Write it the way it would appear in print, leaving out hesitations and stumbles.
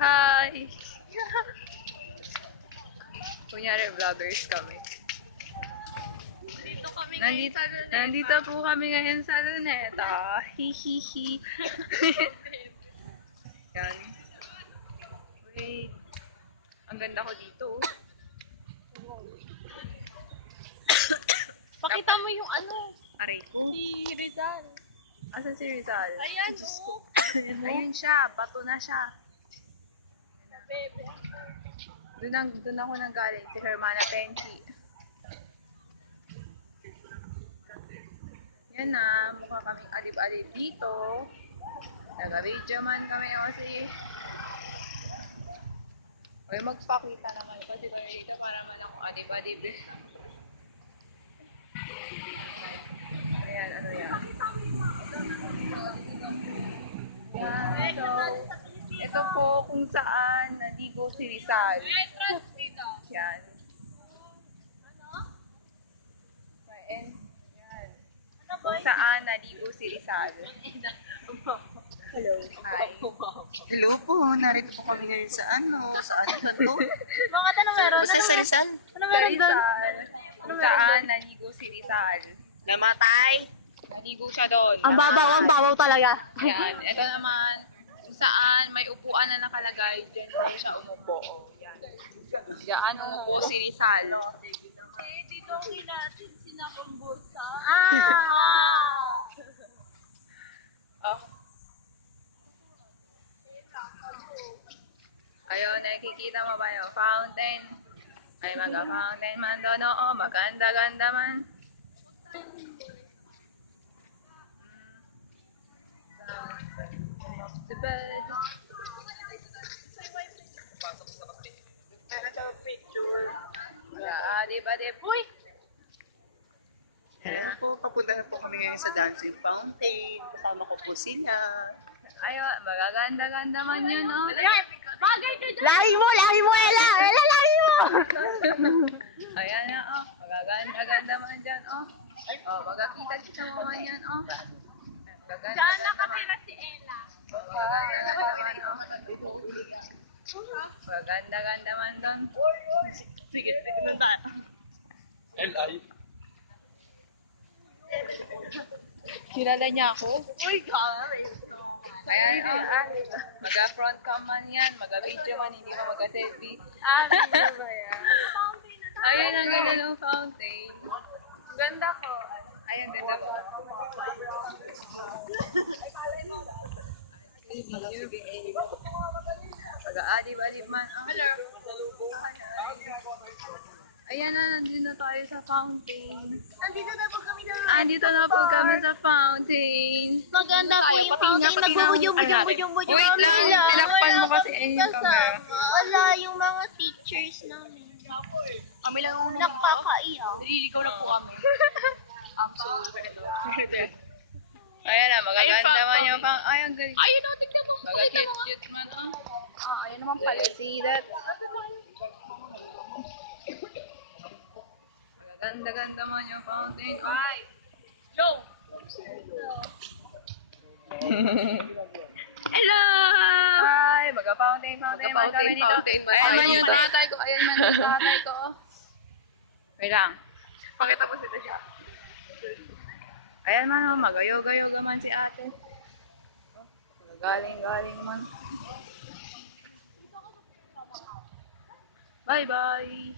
Hi! Kunyari, vloggers kami. Nandito po kami ngayon sa Luneta. Hihihi. Yan. Wait. Ang ganda ko dito. Pakita mo yung ano. Aray ko. Si Rizal. Asan si Rizal? Ayan, oh. Ayun siya. Bato na siya. Bebe. Doon ako nanggaling. Si Hermana Penchi. Yan na. Mukha kaming alib-alib dito. Nag-video man kami kasi. Huwag magpakita naman. Kasi dito para man ako alib-alib. Ayan, ano yan? Yan, so, ito po kung saan naligo si Rizal. Yan. Yan. Kung saan naligo si Rizal. Hello. Hi. Hello po, narito po kami ngayon sa sa ano to? Bakit ano meron? Basta sa Rizal? Ano meron doon? Rizal. Kung saan naligo si Rizal. Namatay? Naligo siya doon. Ang babaw talaga. Yan. Ito naman, kung saan may upuan na nakalagay, dyan po siya umupo. Oh, yan. Diyan umupo si Rizal. Dito natin sinakumbusa. Oh. Ayun, nakikita mo ba yung fountain? Ay, maga-fountain man doon, oo. Maganda-ganda man. The bed. Adib-adib. Uy! Hello po, papunta na po kami ngayon sa dancing fountain. Kasama ko po sila. Ayun, magaganda-ganda man yun, oh. Bagay ka dyan! Lahi mo, Ella! Ella, lahi mo! Ayan na, oh. Magaganda-ganda man dyan, oh. Oh, magkakita-kita mo man yan, oh. Diyan nakatira si Ella. Maganda-ganda man doon. Sige, sige na. L.I. Kilala niya ako? Uy, gano'n. Ayan, maga-front cam man yan, maga-video man, hindi mo maga-selfie. Video ba yan? Ayun, ang ganda ng fountain. Ganda ko. Ayun, ganda ko. Maga-adib-adib man. Ayan na, nandito na tayo sa fountain. Andito na po kami na. Andito na po kami sa fountain. Maganda po yung fountain. Nagbubujong-bujong-bujong Wait kami lang, lang. tinakpan mo Wala kasi kami yung camera. kasama. Wala yung mga teachers namin. Kami lang yung nakakaiyak. Ikaw na po kami. So, ganito. Ayan na, magaganda man yung pang... Ay, ang galing. Ayun o, tignan mo. Magka-cute-cute man, oh. Ayun naman pala. See that? Magaganda-ganda man yung fountain. Ay! Joe! Hello! Hi! Magka-fountain man kami dito. Ayan man yung tatay ko. Ayan man yung tatay ko. Wait lang. Pakita mo sila siya. Ayan man, oh, magayoga-yoga man si ate. Oh, galing-galing man. Bye-bye!